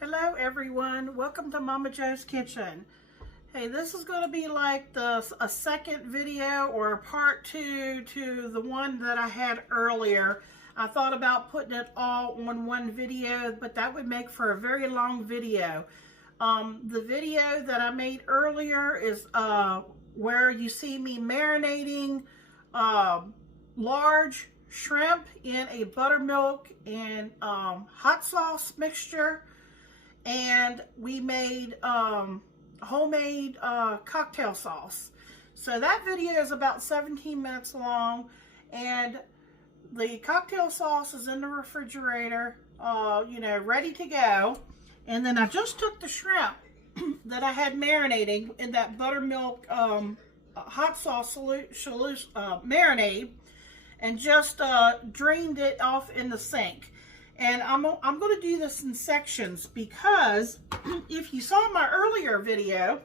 Hello everyone, welcome to Momma Jo's Kitchen. Hey, this is going to be like a second video or a part two to the one that I had earlier. I thought about putting it all on one video, but that would make for a very long video. The video that I made earlier is where you see me marinating large shrimp in a buttermilk and hot sauce mixture. And we made homemade cocktail sauce. So that video is about 17 minutes long, and the cocktail sauce is in the refrigerator, ready to go. And then I just took the shrimp that I had marinating in that buttermilk hot sauce marinade and just drained it off in the sink. And I'm going to do this in sections because if you saw my earlier video,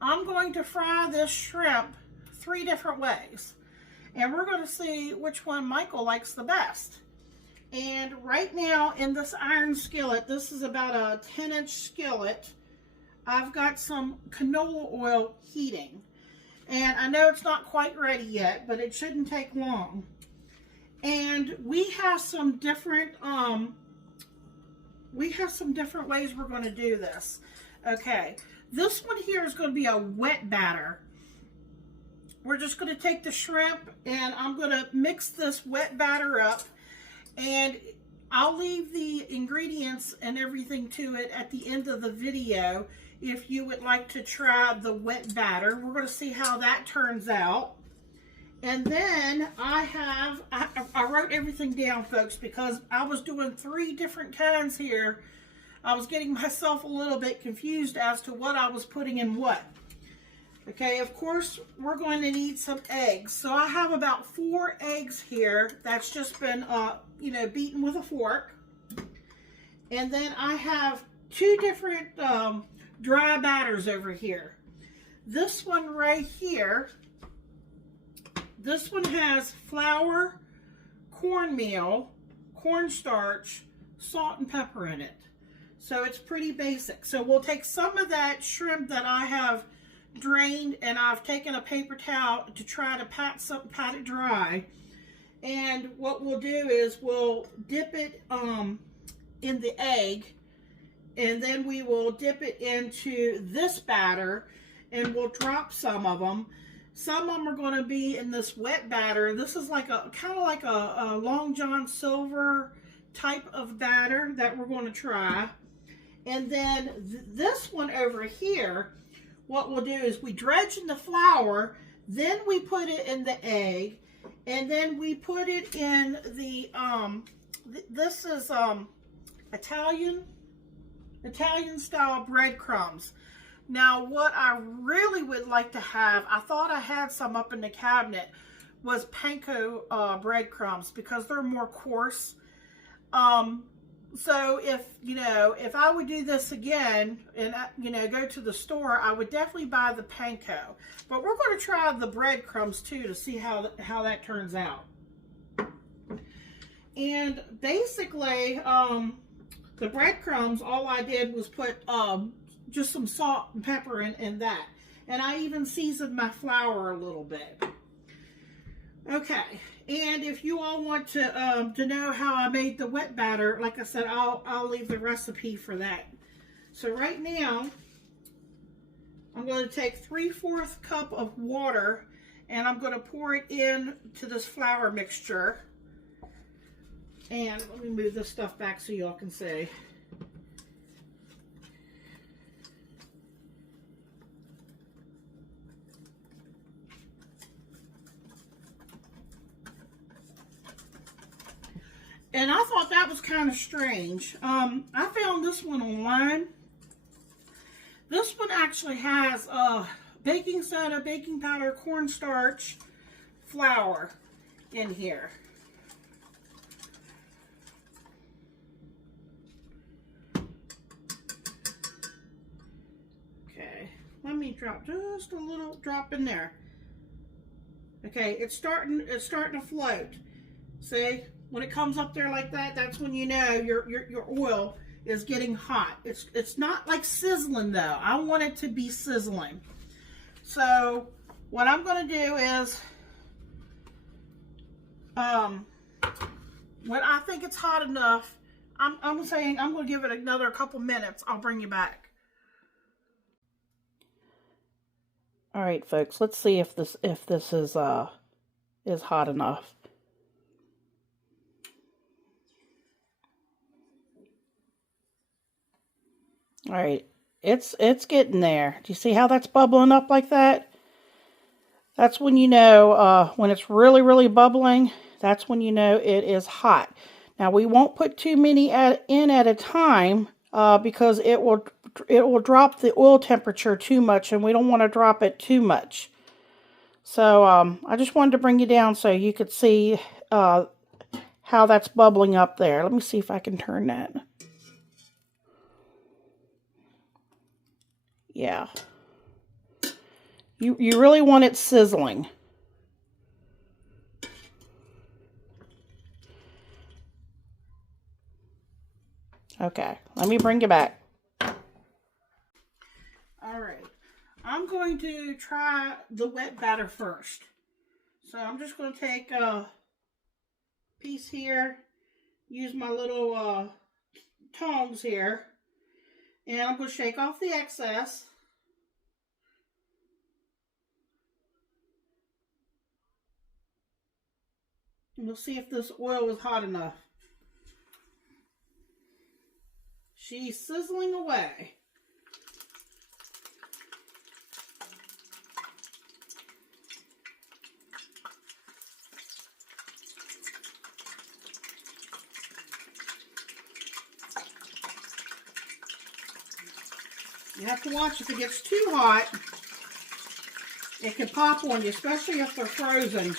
I'm going to fry this shrimp 3 different ways. And we're going to see which one Michael likes the best. And right now in this iron skillet, this is about a 10-inch skillet, I've got some canola oil heating. And I know it's not quite ready yet, but it shouldn't take long. And we have some different ways we're going to do this. Okay, this one here is going to be a wet batter. We're just going to take the shrimp and I'm going to mix this wet batter up, and I'll leave the ingredients and everything to it at the end of the video if you would like to try the wet batter. We're going to see how that turns out. And then I wrote everything down, folks, because I was doing 3 different kinds here. I was getting myself a little bit confused as to what I was putting in what. Okay, of course, we're going to need some eggs. So I have about 4 eggs here that's just been, beaten with a fork. And then I have 2 different dry batters over here. This one right here, this one has flour, cornmeal, cornstarch, salt, and pepper in it. So it's pretty basic. So we'll take some of that shrimp that I have drained, and I've taken a paper towel to try to pat it dry. And what we'll do is we'll dip it in the egg, and then we will dip it into this batter, and we'll drop some of them. Some of them are going to be in this wet batter. This is like kind of like a Long John Silver type of batter that we're going to try. And then this one over here, what we'll do is we dredge in the flour, then we put it in the egg, and then we put it in the, this is Italian style breadcrumbs. Now, what I really would like to have, I thought I had some up in the cabinet, was panko breadcrumbs, because they're more coarse. So if I would do this again and, go to the store, I would definitely buy the panko. But we're going to try the breadcrumbs too to see how that turns out. And basically, the breadcrumbs, all I did was put just some salt and pepper in that. And I even seasoned my flour a little bit. Okay, and if you all want to know how I made the wet batter, like I said, I'll leave the recipe for that. So right now, I'm going to take 3/4 cup of water, and I'm going to pour it in to this flour mixture. And let me move this stuff back so y'all can see. And I thought that was kind of strange. I found this one online. This one actually has baking soda, baking powder, cornstarch, flour in here. Okay, let me drop just a little drop in there. Okay, it's starting to float. See? When it comes up there like that, that's when you know your oil is getting hot. It's not like sizzling though. I want it to be sizzling. So what I'm going to do is, when I think it's hot enough, I'm saying I'm going to give it another couple minutes. I'll bring you back. All right, folks. Let's see if this is hot enough. All right, it's getting there. Do you see how that's bubbling up like that? That's when you know, when it's really, really bubbling, that's when you know it is hot. Now, we won't put too many in at a time because it will drop the oil temperature too much, and we don't want to drop it too much. So I just wanted to bring you down so you could see how that's bubbling up there. Let me see if I can turn that. Yeah. You really want it sizzling. Okay, let me bring you back. All right, I'm going to try the wet batter first. So I'm just going to take a piece here, use my little tongs here, and I'm going to shake off the excess. And we'll see if this oil is hot enough. She's sizzling away. You have to watch. If it gets too hot, it can pop on you, especially if they're frozen.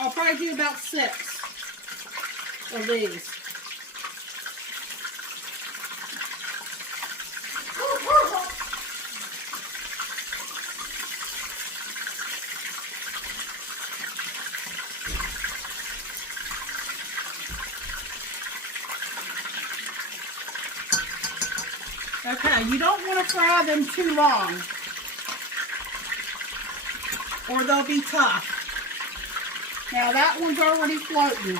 I'll probably do about 6 of these. Okay, you don't want to fry them too long, or they'll be tough. Now that one's already floating.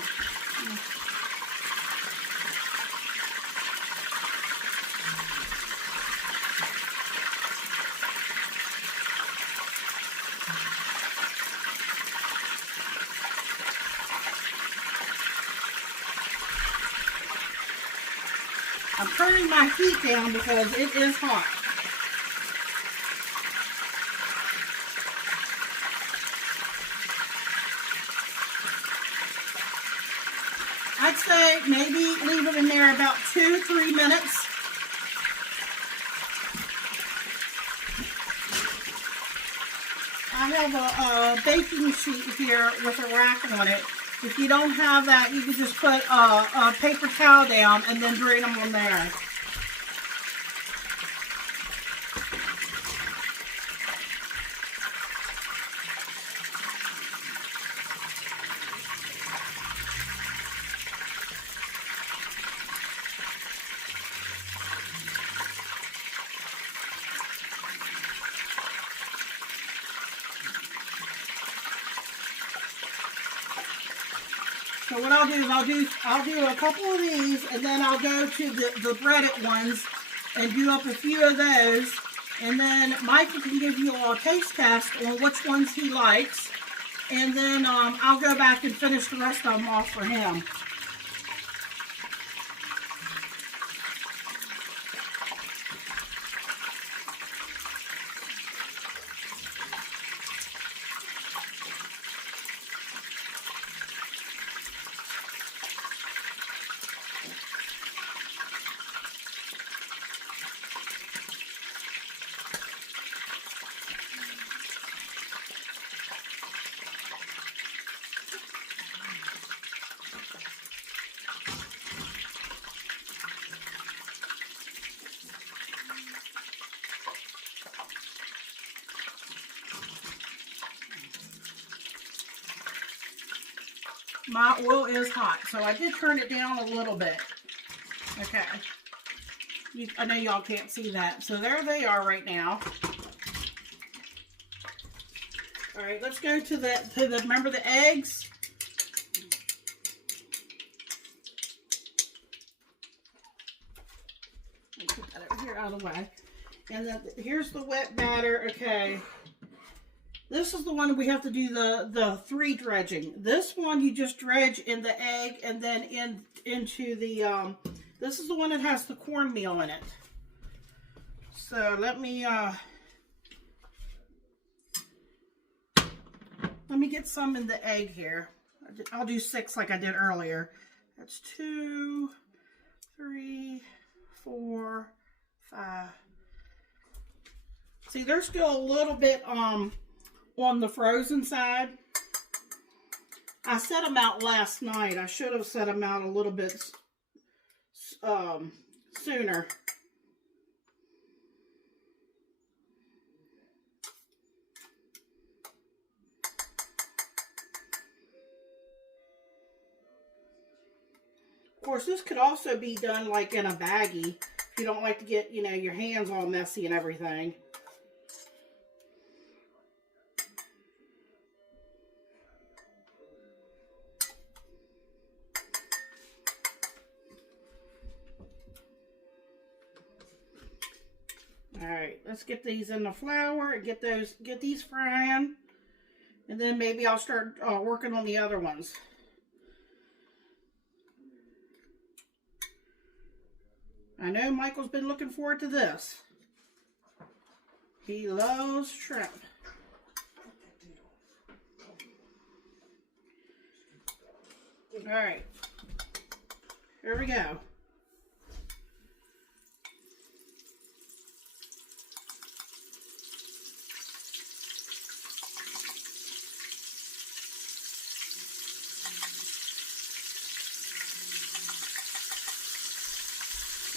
I'm turning my heat down because it is hot. I'd say maybe leave it in there about 2-3 minutes. I have a baking sheet here with a rack on it. If you don't have that, you can just put a paper towel down and then drain them on there. So what I'll do is I'll do a couple of these, and then I'll go to the breaded ones and do up a few of those, and then Michael can give you a taste test on which ones he likes, and then I'll go back and finish the rest of them off for him. my oil is hot, so I did turn it down a little bit. Okay. I know y'all can't see that. So there they are right now. All right, let's go to the remember the eggs? Put that over here out of the way. And then here's the wet batter. Okay. This is the one we have to do the 3 dredging. This one you just dredge in the egg and then into the this is the one that has the cornmeal in it. So let me get some in the egg here. I'll do 6 like I did earlier. That's 2, 3, 4, 5. See, there's still a little bit on the frozen side. I set them out last night. I should have set them out a little bit sooner. Of course, this could also be done like in a baggie if you don't like to get, you know, your hands all messy and everything. Alright, let's get these in the flour and get these frying. And then maybe I'll start working on the other ones. I know Michael's been looking forward to this. He loves shrimp. Alright, here we go.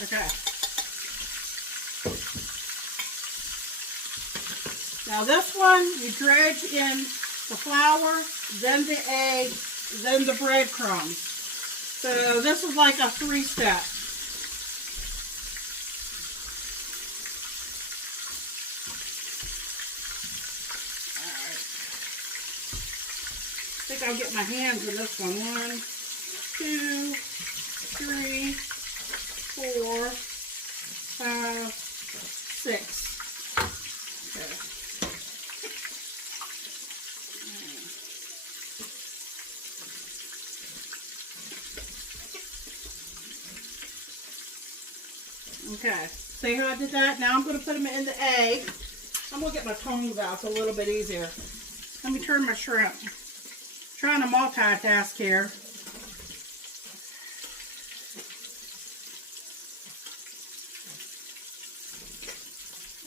Okay. Now this one, you dredge in the flour, then the egg, then the breadcrumbs. So this is like a 3-step. Alright. I think I'll get my hands in this one. 1, 2, 3, 4, 5, 6. Okay. Okay, see how I did that? Now I'm going to put them in the egg. I'm going to get my tongs out. It's a little bit easier. Let me turn my shrimp. I'm trying to multitask here.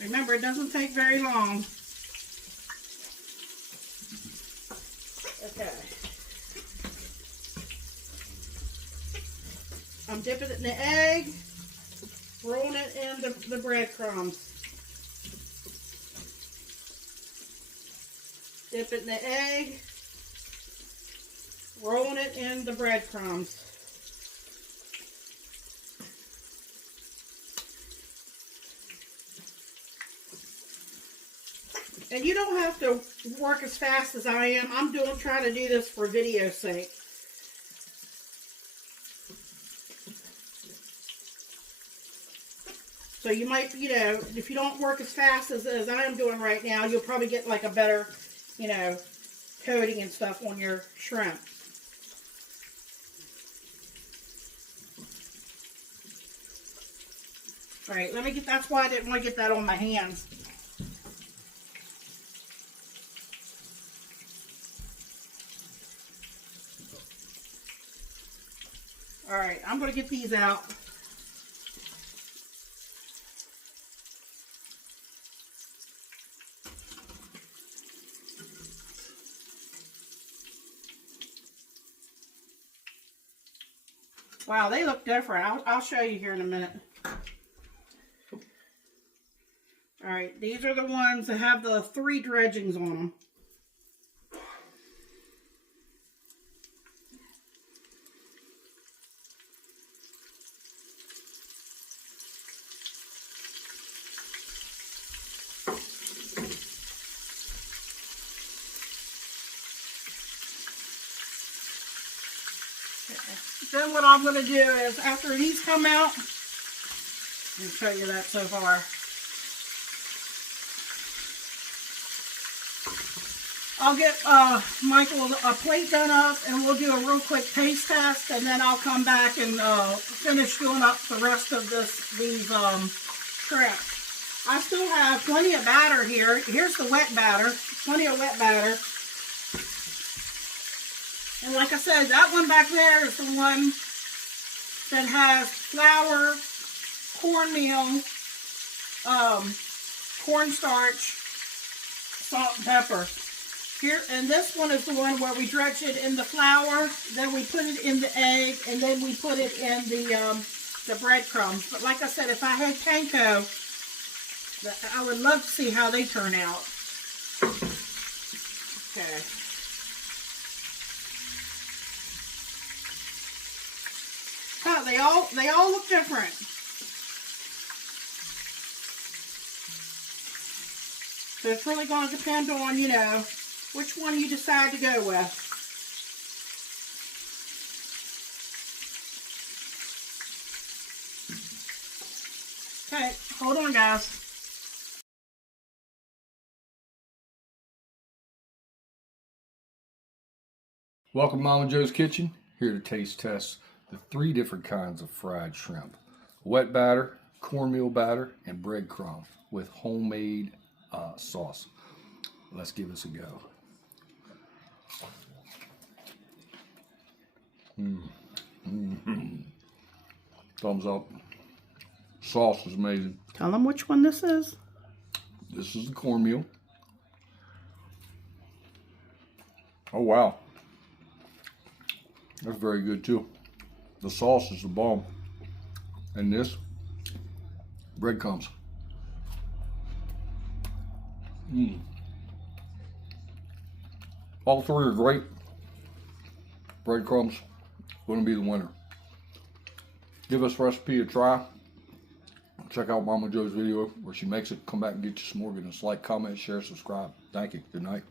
Remember, it doesn't take very long. Okay. I'm dipping it in the egg, rolling it in the breadcrumbs. Dip it in the egg, rolling it in the breadcrumbs. And you don't have to work as fast as I am. I'm trying to do this for video's sake. So you might, you know, if you don't work as fast as I am doing right now, you'll probably get like a better, you know, coating and stuff on your shrimp. All right, that's why I didn't want to get that on my hands. All right, I'm going to get these out. Wow, they look different. I'll show you here in a minute. All right, these are the ones that have the 3 dredgings on them. Then what I'm going to do is, after these come out, let me show you that so far. I'll get Michael a plate done up, and we'll do a real quick taste test, and then I'll come back and finish doing up the rest of these shrimp. I still have plenty of batter here. Here's the wet batter, plenty of wet batter. And like I said, that one back there is the one that has flour, cornmeal, cornstarch, salt, and pepper. Here, and this one is the one where we dredge it in the flour, then we put it in the egg, and then we put it in the breadcrumbs. But like I said, if I had panko, I would love to see how they turn out. Okay. Oh, they all look different. So it's really going to depend on, you know, which one you decide to go with. Okay, hold on, guys. Welcome to Momma Jo's Kitchen. Here to taste test the 3 different kinds of fried shrimp. Wet batter, cornmeal batter, and breadcrumbs with homemade sauce. Let's give this a go. Thumbs up. Sauce is amazing. Tell them which one this is. This is the cornmeal. Oh wow. That's very good too. The sauce is the bomb. And this, breadcrumbs. All 3 are great. Breadcrumbs going to be the winner. Give this recipe a try. Check out Momma Jo's video where she makes it. Come back and get you some more. Give us a like, comment, share, subscribe. Thank you. Good night.